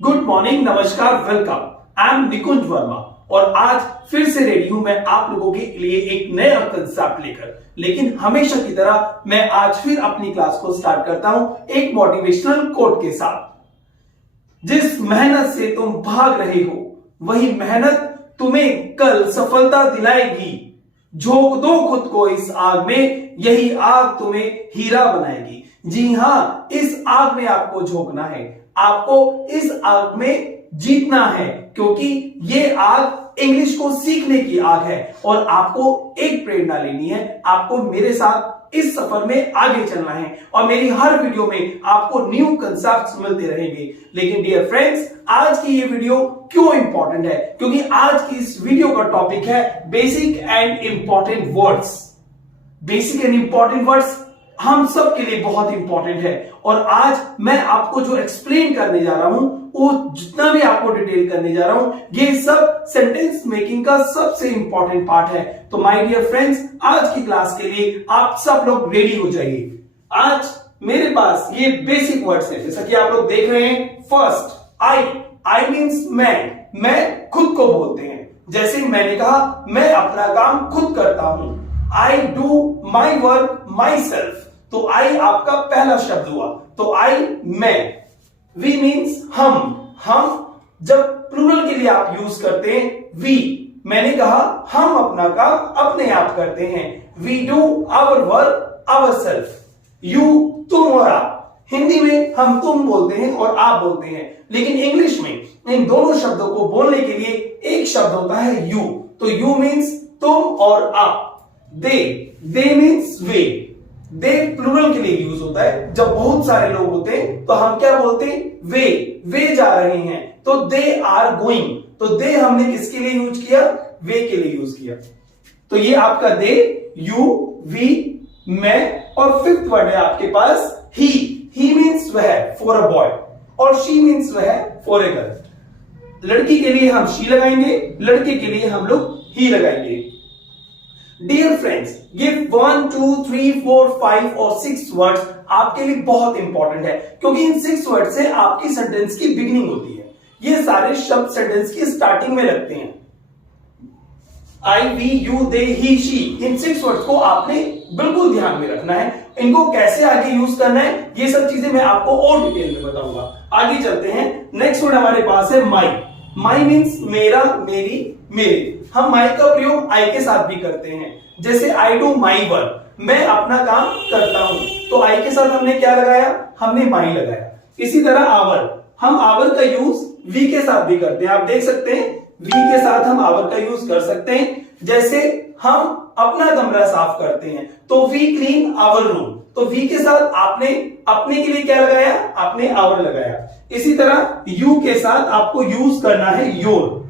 Good morning, नमस्कार, welcome. I am निकुंज वर्मा और आज फिर से रेडी हूं मैं आप लोगों के लिए एक नया कंसेप्ट लेकर। लेकिन हमेशा की तरह मैं आज फिर अपनी क्लास को स्टार्ट करता हूं एक मोटिवेशनल कोट के साथ। जिस मेहनत से तुम भाग रहे हो वही मेहनत तुम्हें कल सफलता दिलाएगी। झोंक दो खुद को इस आग में, यही आग तुम्हें हीरा बनाएगी। जी हां, इस आग में आपको झोंकना है, आपको इस आग में जीतना है, क्योंकि ये आग इंग्लिश को सीखने की आग है और आपको एक प्रेरणा लेनी है। आपको मेरे साथ इस सफर में आगे चलना है और मेरी हर वीडियो में आपको न्यू कंसेप्ट्स मिलते रहेंगे। लेकिन डियर फ्रेंड्स, आज की ये वीडियो क्यों इंपॉर्टेंट है? क्योंकि आज की इस वीडियो का टॉपिक है basic and important words. Basic and important words हम सब के लिए बहुत इंपॉर्टेंट है और आज मैं आपको जो एक्सप्लेन करने जा रहा हूं, वो जितना भी आपको डिटेल करने जा रहा हूं, ये सब सेंटेंस मेकिंग का सबसे इंपॉर्टेंट पार्ट है। तो माय डियर फ्रेंड्स, आज की क्लास के लिए आप सब लोग रेडी हो जाइए। आज मेरे पास ये बेसिक वर्ड्स हैं, जैसा कि आप लोग देख रहे हैं। फर्स्ट, आई मीन्स मैं खुद को बोलते हैं। जैसे मैंने कहा, मैं अपना काम खुद करता हूं। आई do my work my self. तो आई आपका पहला शब्द हुआ। तो आई मैं। वी मीन्स हम जब प्लूरल के लिए आप यूज करते हैं वी। मैंने कहा हम अपना काम अपने आप करते हैं। We do our work ourself. You तुम और आप। हिंदी में हम तुम बोलते हैं और आप बोलते हैं, लेकिन इंग्लिश में इन दोनों शब्दों को बोलने के लिए एक शब्द होता है यू। तो यू मीन्स तुम और आप। दे मीन्स वे। दे प्लूरल के लिए यूज होता है। जब बहुत सारे लोग होते हैं तो हम क्या बोलते हैं? वे जा रहे हैं, तो दे आर गोइंग। तो दे हमने किसके लिए यूज किया? वे के लिए यूज किया। तो ये आपका दे, यू, वी, मैं और फिफ्थ वर्ड है आपके पास ही मीन्स वह, फॉर अ बॉय, और शी मीन्स वह, फॉर ए गर्ल। लड़की के लिए हम शी लगाएंगे, लड़के के लिए हम लोग ही लगाएंगे। डियर फ्रेंड्स, ये 1, 2, 3, 4, 5 और 6 वर्ड्स आपके लिए बहुत इंपॉर्टेंट है, क्योंकि इन 6 वर्ड से आपकी सेंटेंस की बिगिनिंग होती है। ये सारे शब्द सेंटेंस की स्टार्टिंग में लगते हैं। I, we, you, they, he, she, इन 6 वर्ड्स को आपने बिल्कुल ध्यान में रखना है। इनको कैसे आगे यूज करना है, ये सब चीजें मैं आपको और डिटेल में बताऊंगा। आगे चलते हैं। नेक्स्ट वर्ड हमारे पास है माई मीन्स मेरा, मेरी, मेरे। हम माई का प्रयोग आई के साथ भी करते हैं। जैसे आई डू माई वर्क, मैं अपना काम करता हूं, तो आई के साथ हमने क्या लगाया? हमने माई लगाया। इसी तरह आवर, हम आवर का यूज वी के साथ भी करते हैं। आप देख सकते हैं वी के साथ हम आवर का यूज कर सकते हैं। जैसे हम अपना कमरा साफ करते हैं तो वी क्लीन आवर रूम, तो वी के साथ आपने अपने के लिए क्या लगाया? आपने आवर लगाया। इसी तरह यू के साथ आपको यूज करना है योर।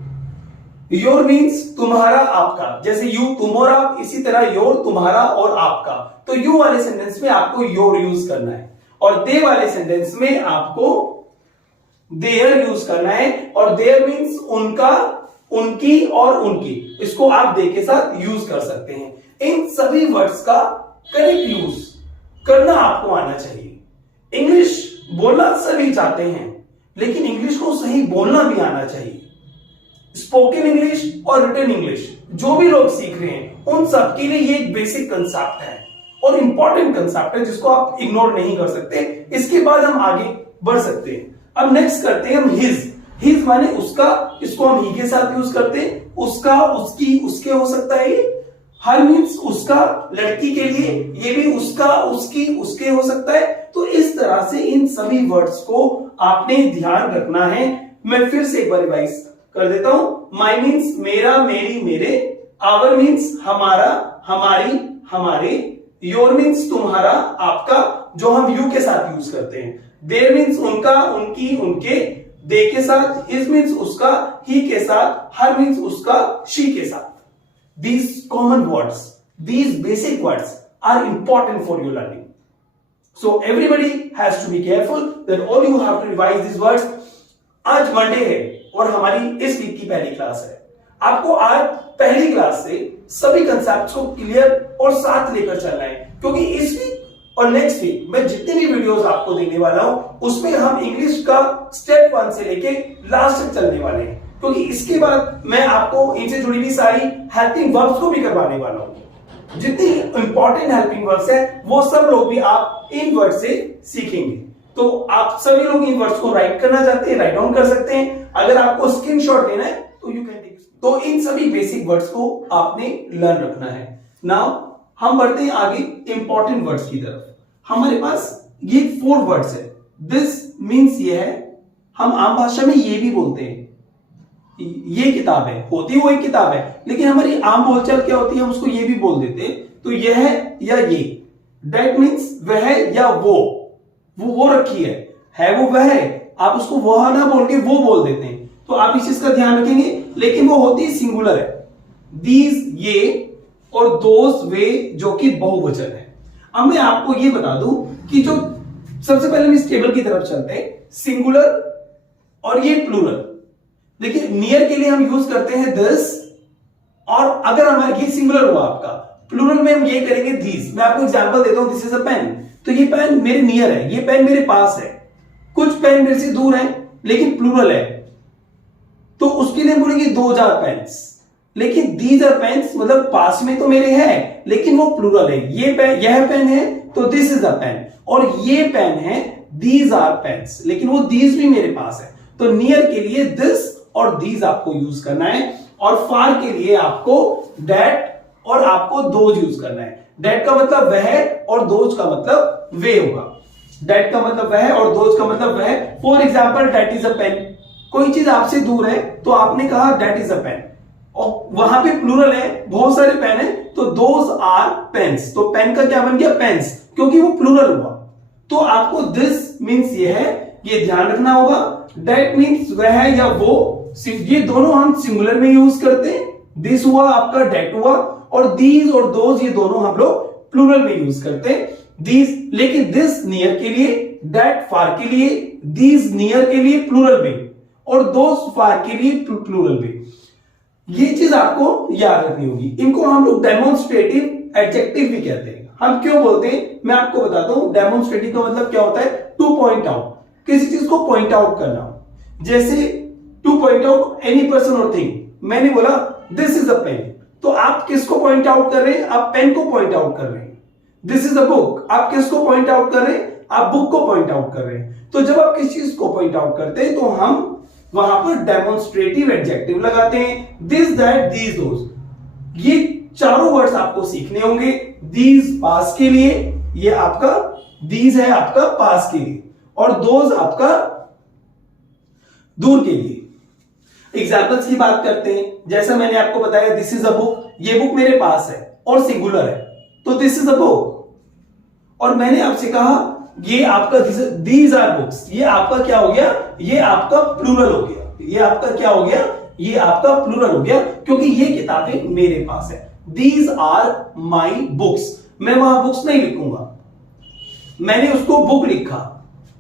योर मीन्स तुम्हारा, आपका। जैसे यू तुम और आप, इसी तरह योर तुम्हारा और आपका। तो यू वाले सेंटेंस में आपको योर यूज करना है और दे वाले सेंटेंस में आपको देयर यूज करना है। और देयर मीन्स उनका, उनकी और उनकी। इसको आप दे के साथ यूज कर सकते हैं। इन सभी वर्ड्स का करेक्ट यूज करना आपको आना चाहिए। इंग्लिश बोलना सभी चाहते हैं, लेकिन इंग्लिश को सही बोलना भी आना चाहिए। स्पोकन इंग्लिश और रिटन इंग्लिश जो भी लोग सीख रहे हैं, उन सबके लिए ये एक बेसिक कंसेप्ट है और इंपॉर्टेंट कंसेप्ट है, जिसको आप इग्नोर नहीं कर सकते। इसके बाद हम आगे बढ़ सकते हैं। अब नेक्स्ट करते हैं हम हिज माने उसका। इसको हम ही के साथ यूज करते हैं। उसका, उसकी, उसके हो सकता है ये। हर मीन्स उसका, लड़की के लिए ये भी उसका, उसकी, उसके हो सकता है। तो इस तरह से इन सभी वर्ड्स को आपने ध्यान रखना है। मैं फिर से एक बार रिवाइज कर देता हूं। माई मीन्स मेरा, मेरी, मेरे। आवर मीन्स हमारा, हमारी, हमारे। योर मीन्स तुम्हारा, आपका, जो हम यू के साथ यूज करते हैं। देयर मीन्स उनका, उनकी, उनके। दे के साथ हिज मीन्स उसका, ही के साथ हर मीन्स उसका, शी के साथ। These common words, these basic words are important for your learning. So everybody has to be careful that all you have to revise these words. आज मंडे है और हमारी इस वीक की पहली क्लास है। आपको आज पहली क्लास से सभी कंसेप्ट्स को क्लियर और साथ लेकर चलना है, क्योंकि इस वीक और नेक्स्ट वीक मैं जितने भी वीडियोस आपको देने वाला हूं उसमें हम इंग्लिश का स्टेप 1 से लेके लास्ट तक चलने वाले हैं, क्योंकि इसके बाद मैं आपको इनसे जुड़ी हुई सारी हेल्पिंग वर्ब्स को भी करवाने वाला हूं। जितनी इंपॉर्टेंट हेल्पिंग वर्ब्स है वो सब लोग भी आप इन वर्ड से सीखेंगे। तो आप सभी लोग इन वर्ड्स को राइट करना चाहते हैं, राइट डाउन कर सकते हैं। अगर आपको स्क्रीनशॉट लेना है तो यू कैन टेक। तो इन सभी बेसिक वर्ड्स को आपने लर्न रखना है। नाउ हम बढ़ते हैं आगे इंपॉर्टेंट वर्ड्स की तरफ। हमारे पास ये 4 वर्ड्स है। दिस मीन्स ये है, हम आम भाषा में ये भी बोलते हैं, ये किताब है, होती वो एक किताब है, लेकिन हमारी आम बोलचाल क्या होती है, हम उसको ये भी बोल देते हैं। तो ये है या ये, दैट मीन्स वह या वो रखी है वो वह है, आप उसको वह ना बोल के वो बोल देते हैं। तो आप इस चीज का ध्यान रखेंगे, लेकिन वो होती सिंगुलर है। दीज ये और दोज वे जो कि बहुवचन है। अब मैं आपको ये बता दूं कि जो सबसे पहले हम इस टेबल की तरफ चलते हैं, सिंगुलर और ये प्लूरल। देखिए नियर के लिए हम यूज करते हैं दिस, और अगर हमारा ये सिंगुलर हुआ आपका, प्लूरल में हम ये करेंगे दीज। मैं आपको एग्जांपल देता हूं, दिस इज अ पेन, तो ये पेन मेरे नियर है, ये पेन मेरे पास है। कुछ पेन मेरे से दूर है लेकिन प्लूरल है, तो उसके लिए हम बोलेंगे दोज आर पेन्स। लेकिन दीज आर पेन्स मतलब पास में तो मेरे है लेकिन वो प्लूरल है। ये पेन, यह पेन है तो दिस इज अ पेन, और ये पेन है दीज आर पेन्स, लेकिन वो दीज भी मेरे पास है। तो नियर के लिए दिस और दीज आपको यूज करना है, और फार के लिए आपको दैट और आपको दोज यूज करना है। दैट का मतलब वह और दोज का मतलब वे होगा। दैट का मतलब वह और दोज का मतलब वह। For example that is a pen, कोई चीज आपसे दूर है तो आपने कहा दैट इज अ पेन, और वहां पे प्लूरल है, बहुत सारे पेन है, तो दोज आर पेन्स। तो पेन का क्या बन गया, पेन्स, क्योंकि वो प्लूरल हुआ। तो आपको दिस मीन्स ये है, ये ध्यान रखना होगा। दैट मीन्स वह या वो, ये दोनों हम सिंगुलर में यूज करते हैं। दिस हुआ आपका, दैट हुआ, और दीज और दोज ये दोनों हम लोग प्लूरल में यूज करते हैं। दीज, लेकिन दिस नियर के लिए, दैट फार के लिए, दीज नियर के लिए प्लूरल में, और दोज फार के लिए प्लूरल में। ये चीज आपको याद रखनी होगी। इनको हम लोग डेमोन्स्ट्रेटिव एडजेक्टिव भी कहते हैं। हम क्यों बोलते हैं मैं आपको बताता हूं। डेमोन्स्ट्रेटिव का मतलब क्या होता है, टू पॉइंट आउट, किसी चीज को पॉइंट आउट करना। जैसे two point out any person और थिंग, मैंने बोला दिस इज अ पेन, तो आप किसको पॉइंट आउट कर रहे हैं, आप पेन को पॉइंट आउट कर रहे हैं। दिस इज अ बुक, आप किसको पॉइंट आउट कर रहे हैं, आप बुक को पॉइंट आउट कर रहे हैं। तो जब आप किसी चीज को पॉइंट आउट करते हैं तो हम वहां पर डेमोन्स्ट्रेटिव एडजेक्टिव लगाते हैं। This, that, these, those. ये चारों वर्ड्स आपको सीखने होंगे। दीज पास के लिए, ये आपका दीज है आपका पास के लिए, और दोज आपका दूर के लिए। एग्जाम्पल्स की बात करते हैं। जैसा मैंने आपको बताया, दिस इज अ बुक, ये बुक मेरे पास है और सिंगुलर है, तो दिस इज अ बुक। और मैंने आपसे कहा ये आपका दीज आर बुक्स, ये आपका क्या हो गया, ये आपका प्लूरल हो गया। ये आपका क्या हो गया, ये आपका प्लूरल हो गया, क्योंकि ये किताबें मेरे पास है। दीज आर माई बुक्स, मैं वहां बुक्स नहीं लिखूंगा, मैंने उसको बुक लिखा।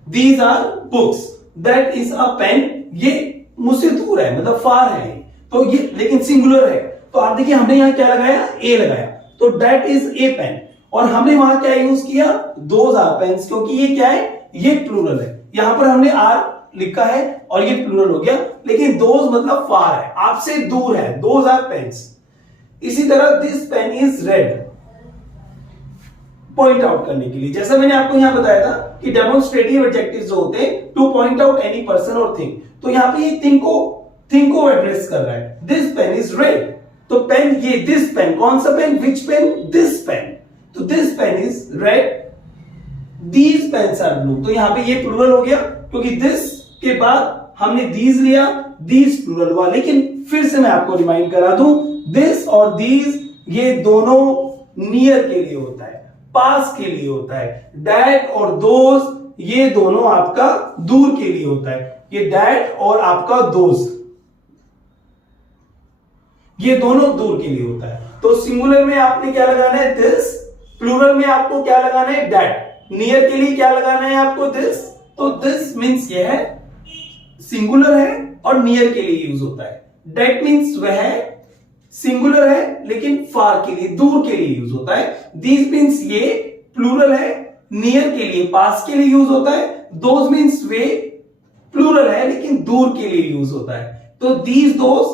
These are books, that is a pen, ये मुझसे दूर है मतलब फार है, तो ये लेकिन सिंगुलर है। तो आप देखिए हमने यहां क्या लगाया, ए लगाया, तो दैट इज ए पेन। और हमने वहां क्या यूज किया, दोज आर पेन्स, क्योंकि ये क्या है, ये प्लूरल है। यहां पर हमने आर लिखा है और ये प्लूरल हो गया, लेकिन दोज मतलब फार है, आपसे दूर है, दोज आर पेन्स। इसी तरह this pen is red, point out करने के लिए। जैसा मैंने आपको यहां बताया था कि डेमोन्स्ट्रेटिव एडजेक्टिव्स जो होते हैं two point out any person और थिंग, तो यहां पे ये थिंग को एड्रेस कर रहा है। दिस पेन इज रेड, तो पेन, ये दिस पेन, कौन सा pen, which pen, this pen, तो this pen is red, these pens are blue. तो यहां पे ये प्लूरल हो गया, क्योंकि दिस के बाद हमने दीज लिया, दीज प्लूरल हुआ। लेकिन फिर से मैं आपको रिमाइंड करा दूं, दिस और दीज ये दोनों नियर के लिए होता है, पास के लिए होता है। दैट और दोज ये दोनों आपका दूर के लिए होता है। ये दैट और आपका दोज ये दोनों दूर के लिए होता है। तो सिंगुलर में आपने क्या लगाना है, दिस, प्लूरल में आपको क्या लगाना है, दैट, नियर के लिए क्या लगाना है आपको, दिस। तो दिस मीन्स ये है, सिंगुलर है और नियर के लिए यूज होता है। दैट मीन्स वह सिंगुलर है लेकिन फार के लिए, दूर के लिए यूज होता है। दीज मीन्स ये प्लूरल है नियर के लिए, पास के लिए यूज होता है। दोज मीन्स वे प्लूरल है लेकिन दूर के लिए यूज होता है। तो दीज दोज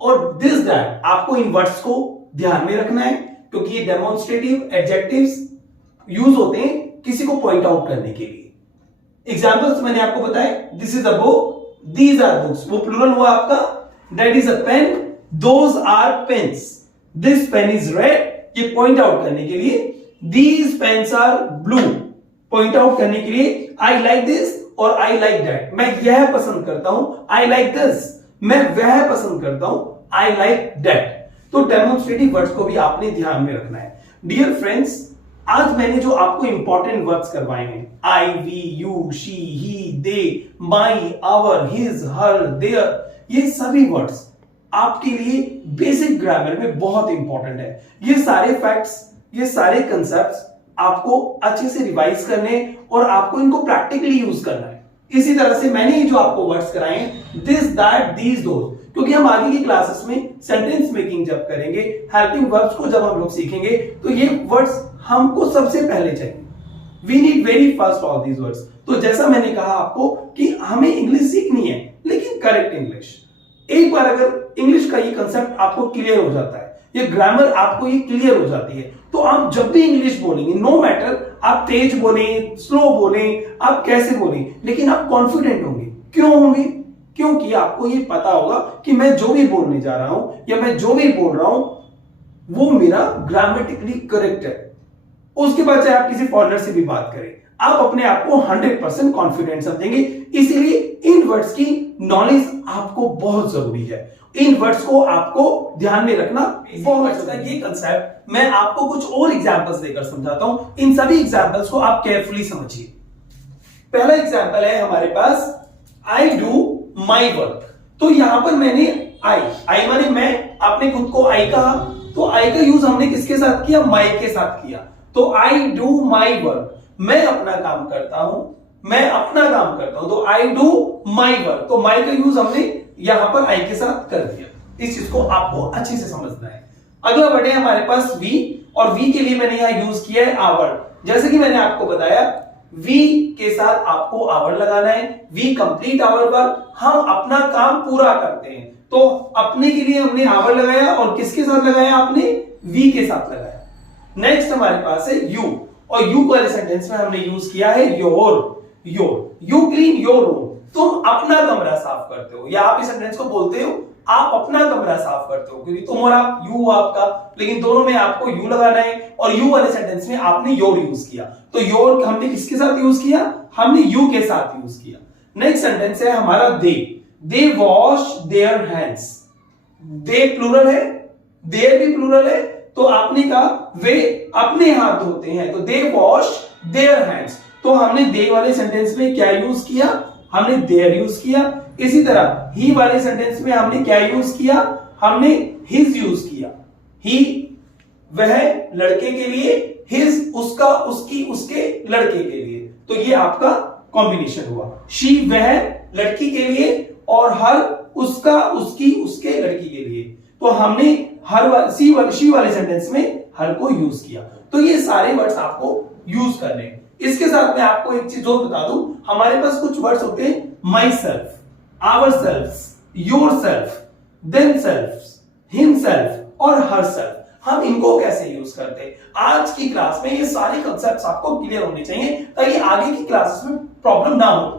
और दिस दैट, आपको इन वर्ड्स को ध्यान में रखना है क्योंकि ये डेमोन्स्ट्रेटिव एडजेक्टिव्स यूज होते हैं किसी को पॉइंट आउट करने के लिए। एग्जांपल्स मैंने आपको बताया, this is a book, these are books, वो प्लूरल हुआ आपका। That is a pen, those are pens, this pen is red, ये पॉइंट आउट करने के लिए। These pens are blue, point out करने के लिए। आई लाइक दिस और आई लाइक दैट, मैं यह पसंद करता हूं। आई लाइक दिस, मैं वह पसंद करता हूं। I like that. तो डेमोन्स्ट्रेटिव वर्ड्स को भी आपने ध्यान में रखना है। डियर फ्रेंड्स, आज मैंने जो आपको इंपॉर्टेंट वर्ड्स करवाए हैं, I, we, you, she, he, they, my, our, his, her, their, ये सभी वर्ड्स आपके लिए बेसिक ग्रामर में बहुत इंपॉर्टेंट है। ये सारे फैक्ट्स, ये सारे कंसेप्ट्स आपको अच्छे से रिवाइज करने और आपको इनको प्रैक्टिकली यूज करना है। इसी तरह से मैंने ये जो आपको वर्ड्स कराए हैं, दिस, दैट, दीज, दोज, क्योंकि हम आगे की क्लासेस में सेंटेंस मेकिंग जब करेंगे, हेल्पिंग वर्ब्स को जब हम लोग सीखेंगे, तो ये वर्ड्स हमको सबसे पहले चाहिए। We need very fast all these words. तो जैसा मैंने कहा आपको कि हमें इंग्लिश सीखनी है लेकिन करेक्ट इंग्लिश। एक बार अगर इंग्लिश का ये कंसेप्ट आपको क्लियर हो जाता है, ये ग्रामर आपको ये क्लियर हो जाती है, तो आप जब भी इंग्लिश बोलेंगे, नो मैटर आप तेज बोलें, स्लो बोलें, आप कैसे बोलें, लेकिन आप कॉन्फिडेंट होंगे। क्यों होंगे? क्योंकि आपको ये पता होगा कि मैं जो भी बोलने जा रहा हूं या मैं जो भी बोल रहा हूं वो मेरा ग्रामेटिकली करेक्ट है। उसके बाद चाहे आप किसी फॉरेनर से भी बात करें, आप अपने आप को 100% कॉन्फिडेंट समझेंगे। इसीलिए इन वर्ड्स की नॉलेज आपको बहुत जरूरी है। इन वर्ड्स को आपको ध्यान में रखना बहुत ज्यादा। ये कंसेप्ट मैं आपको कुछ और एग्जांपल्स देकर समझाता हूं। इन सभी एग्जांपल्स को आप केयरफुली समझिए। पहला एग्जांपल है हमारे पास, आई डू माई वर्क। तो यहां पर मैंने आई माने मैं, आपने खुद को आई कहा, तो आई का यूज हमने किसके साथ किया? माई के साथ किया। तो आई डू माई वर्क, मैं अपना काम करता हूं, मैं अपना काम करता हूं। तो आई डू माई वर्क, तो माई का यूज हमने यहां पर आई के साथ कर दिया। इस चीज को आपको अच्छे से समझना है। अगला वर्ड है हमारे पास वी, और वी के लिए मैंने यहां यूज किया है आवर। जैसे कि मैंने आपको बताया, वी के साथ आपको आवर लगाना है। वी कंप्लीट आवर वर्क, हम अपना काम पूरा करते हैं। तो अपने के लिए हमने आवर लगाया और किसके साथ लगाया? आपने वी के साथ लगाया। नेक्स्ट हमारे पास है यू, और यू वाले सेंटेंस में हमने यूज किया है your. You clean your room, तुम अपना कमरा साफ करते हो, या आप इस सेंटेंस को बोलते हो आप अपना कमरा साफ करते हो, क्योंकि तुम और आप, यू आपका, लेकिन दोनों में आपको यू लगाना है। और यू वाले सेंटेंस में आपने योर यूज किया। तो योर हमने किसके साथ यूज किया? हमने यू के साथ यूज किया। नेक्स्ट सेंटेंस है हमारा they wash their hands. They plural है, देयर भी प्लूरल है, तो आपने कहा वे अपने हाथ धोते हैं, तो दे वॉश देयर हैंड्स। तो हमने दे वाले सेंटेंस में क्या यूज किया? हमने देयर यूज किया। इसी तरह ही वाले सेंटेंस में हमने क्या यूज किया? हमने हिज यूज किया। ही वह लड़के के लिए, हिज उसका, उसकी, उसके लड़के के लिए। तो ये आपका कॉम्बिनेशन हुआ। शी वह लड़की के लिए, और हर उसका, उसकी, उसके लड़की के लिए। तो हमने हर शी वाले सेंटेंस में हर को यूज किया। तो ये सारे वर्ड्स आपको यूज करने हैं। इसके साथ मैं आपको एक चीज और बता दूं, हमारे पास कुछ वर्ड्स होते हैं, myself, ourself, yourself, themself, himself और हर सेल्फ। हम इनको कैसे यूज करते हैं? आज की क्लास में ये सारे कंसेप्ट्स आपको क्लियर होने चाहिए ताकि आगे की क्लासेस में प्रॉब्लम ना हो।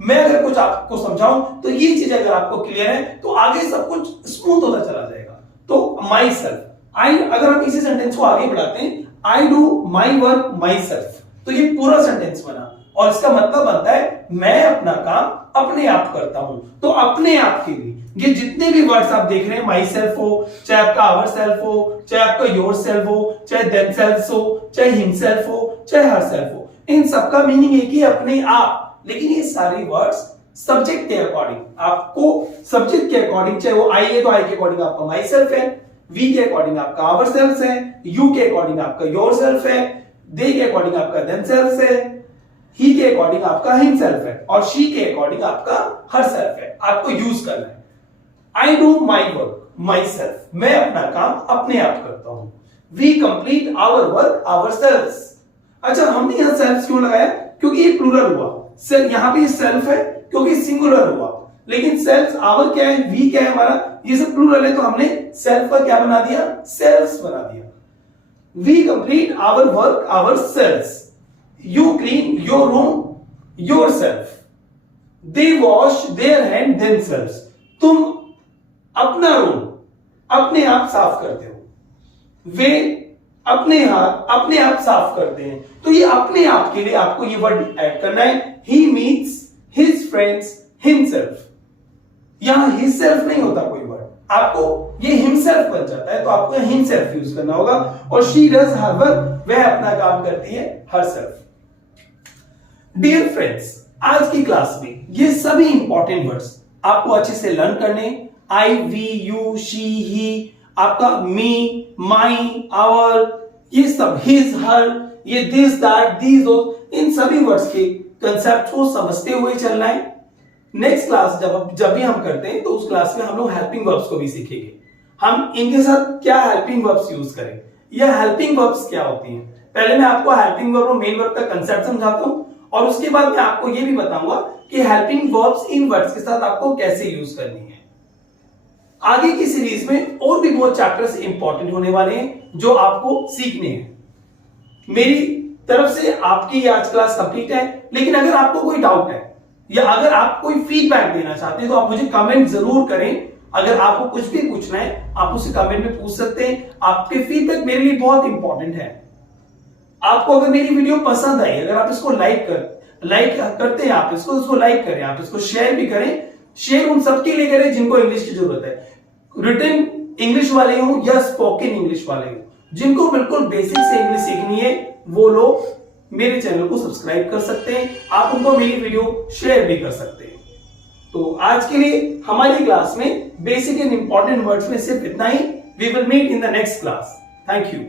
मैं अगर कुछ आपको समझाऊं तो ये चीज अगर आपको क्लियर है तो आगे सब कुछ स्मूथ होता चला जाएगा। तो माई सेल्फ, आई, अगर हम इसी सेंटेंस को आगे बढ़ाते हैं, आई do my work my self, तो ये पूरा सेंटेंस बना, और इसका मतलब बनता है मैं अपना काम अपने आप करता हूं। तो अपने आप के लिए ये जितने भी वर्ड्स आप देख रहे हैं, माई सेल्फ हो, चाहे आपका आवर सेल्फ हो, चाहे आपका योर सेल्फ हो, चाहे देम सेल्फ हो, चाहे हिम सेल्फ हो, चाहे हर सेल्फ हो, इन सबका मीनिंग एक ही, अपने आप। लेकिन ये सारे वर्ड्स सब्जेक्ट के अकॉर्डिंग, आपको सब्जेक्ट के अकॉर्डिंग, चाहे वो आई है तो आई के अकॉर्डिंग आपका माई सेल्फ है, वी के अकॉर्डिंग आपका आवर सेल्फ है, यू के अकॉर्डिंग आपका योर सेल्फ है, दे के अकॉर्डिंग आपका देम सेल्फ है, ही के अकॉर्डिंग आपका हिम सेल्फ है, और शी के अकॉर्डिंग आपका हर सेल्फ है। आपको यूज करना है। I do my work myself, मैं अपना काम अपने आप करता हूं। We complete our work ourself, अच्छा, हमने यहां सेल्फ क्यों लगाया? क्योंकि ये प्लूरल हुआ। सर यहां पे सेल्फ है क्योंकि सिंगुलर हुआ, लेकिन सेल्फ आवर क्या है, वी क्या है हमारा, ये सब प्लूरल है, तो हमने सेल्फ का क्या बना दिया, सेल्फ्स बना दिया। We complete our work ourselfs, you clean your room yourself, they wash their hand themselves, तुम अपना रूम अपने आप साफ करते हो, वे अपने हाथ अपने आप साफ करते हैं। तो ये अपने आप के लिए आपको ये वर्ड ऐड करना है, he meets his friends himself. यहां हिमसेल्फ नहीं होता कोई वर्ड, आपको ये हिमसेल्फ बन जाता है, तो आपको यहां हिमसेल्फ यूज करना होगा। और शी डज हर वर्क, वह अपना काम करती है हरसेल्फ। डियर फ्रेंड्स, आज की क्लास में ये सभी इंपॉर्टेंट वर्ड्स आपको अच्छे से लर्न करने, आई, वी, यू, शी, ही, आपका मी, माई, आवर, ये सब, हिज, हर, ये दिस, दैट, दीज, इन सभी वर्ड्स के कंसेप्ट को समझते हुए चलना है। नेक्स्ट क्लास जब भी हम करते हैं तो उस क्लास में हम लोग हेल्पिंग वर्ब्स को भी सीखेंगे। हम इनके साथ क्या हेल्पिंग वर्ब्स यूज करें, या हेल्पिंग वर्ब्स क्या होती हैं। पहले मैं आपको हेल्पिंग वर्ब और मेन वर्ब का कंसेप्ट समझाता हूं, और उसके बाद मैं आपको यह भी बताऊंगा कि हेल्पिंग वर्ब्स इन वर्ड्स के साथ आपको कैसे यूज करनी है। आगे की सीरीज में और भी बहुत चैप्टर्स इंपॉर्टेंट होने वाले हैं जो आपको सीखने हैं। मेरी तरफ से आपकी आज क्लास कंप्लीट है, लेकिन अगर आपको कोई डाउट है या अगर आप कोई फीडबैक देना चाहते हैं तो आप मुझे कमेंट जरूर करें। अगर आपको कुछ भी पूछना है आप उसे कमेंट में पूछ सकते हैं। आपके फीडबैक मेरे लिए बहुत इंपॉर्टेंट है। आपको अगर मेरी वीडियो पसंद आई, अगर आप इसको लाइक करते हैं, आप इसको लाइक करें, आप इसको शेयर भी करें। शेयर उन सबके लिए करें जिनको इंग्लिश की जरूरत है, रिटन इंग्लिश वाले हो या स्पोकन इंग्लिश वाले हो, जिनको बिल्कुल बेसिक से इंग्लिश सीखनी है, वो लोग मेरे चैनल को सब्सक्राइब कर सकते हैं। आप उनको मेरी वीडियो शेयर भी कर सकते हैं। तो आज के लिए हमारी क्लास में बेसिक एंड इंपॉर्टेंट वर्ड्स में सिर्फ इतना ही। We will meet in the next class. Thank you.